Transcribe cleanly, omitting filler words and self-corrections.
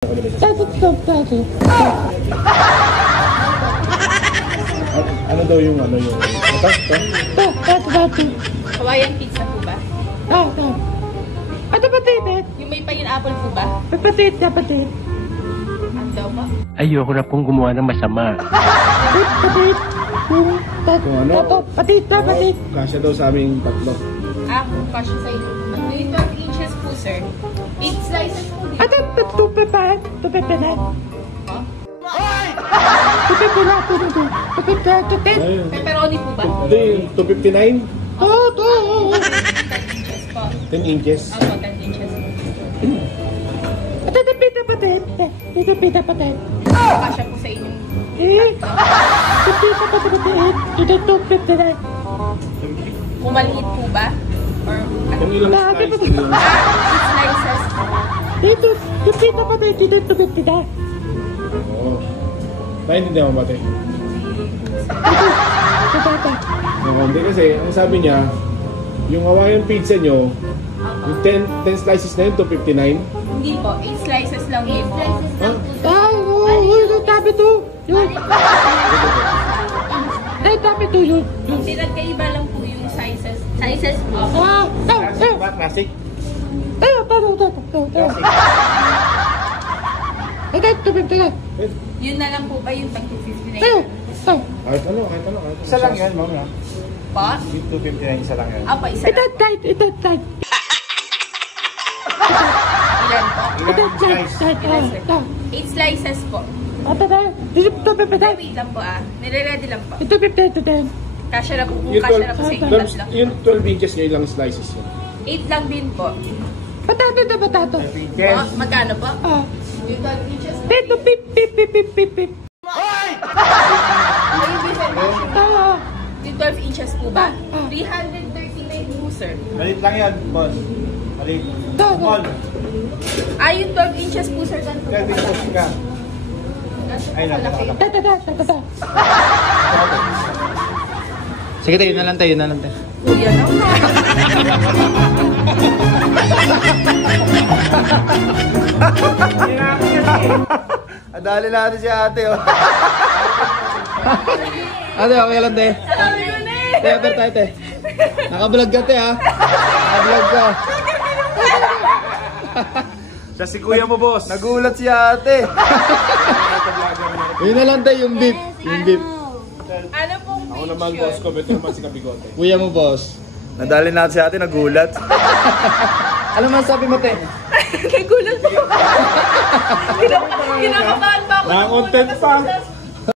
Ano daw yung ano yung Hawaiian pizza po ba? Ano patid? Yung may pineapple po ba? Patid. Ano daw ba? Ayoko na pong gumawa ng masama. Patid. kung ano? Patid. Kasya daw sa aming tatlo. Kung kasya sa inyo. Yung 12 inches po, sir. 8 slices po. Ano? Tupipinan. Pepperoni po ba? Hindi, 259? Oo. 10 inches po. 10 inches. Opo, 10 inches. Patid. Kasya po sa inyo. Kung maliit po ba? Or ano? Kung ilang slice yun. 8 slices po. Oo. Naintindihan mo ba, te? Hindi kasi, ang sabi niya, yung Hawaiian pizza nyo, yung 10 slices na yun, 259. Hindi po, 8 slices lang yun. 8 slices lang po. Yung pinagkaiba lang po yung sizes. Sizes po. Classic? Yun na lang po ba yung tag 259? Kahit ano. Isa lang yan, ma'am. Pa? Yung 259, isa lang yan. Apa, isa lang po. Ilan po? Ilang slice? 8 slices po. Wait lang po Nire-ready lang po. Kasya na po kung Yung kasya na po sa inyo tatlo. yung 12 inches nyo, ilang slices yun? 8 lang din po. Yes. Magkano po? Yung 12 inches po. Yung 12 inches po ba? 339 po, sir. Malit lang yan, boss. Malit. Small. Yung 12 inches po, sir. Ganito po. 12 inches ka. Ay, Malaki. Sige tayo, yun na lang tayo. Kuya naman. Adali natin si ate, oh. Ate, okay lang tayo. Sabi ko na eh. Tayo. Nakablog ka tayo, ha? Nakablog ka. Siya si kuya mo, boss. Nagulat si ate. Yun na lang tayo, yung beef. Ano pong Ako page naman, yun? boss ko, beto naman si Kabigote. Kuya mo, boss. Nadali natin si ate, nagulat. Ano man sabi mo, te? Nagulat po. Kinakabahan pa ako. Nakakontent pa.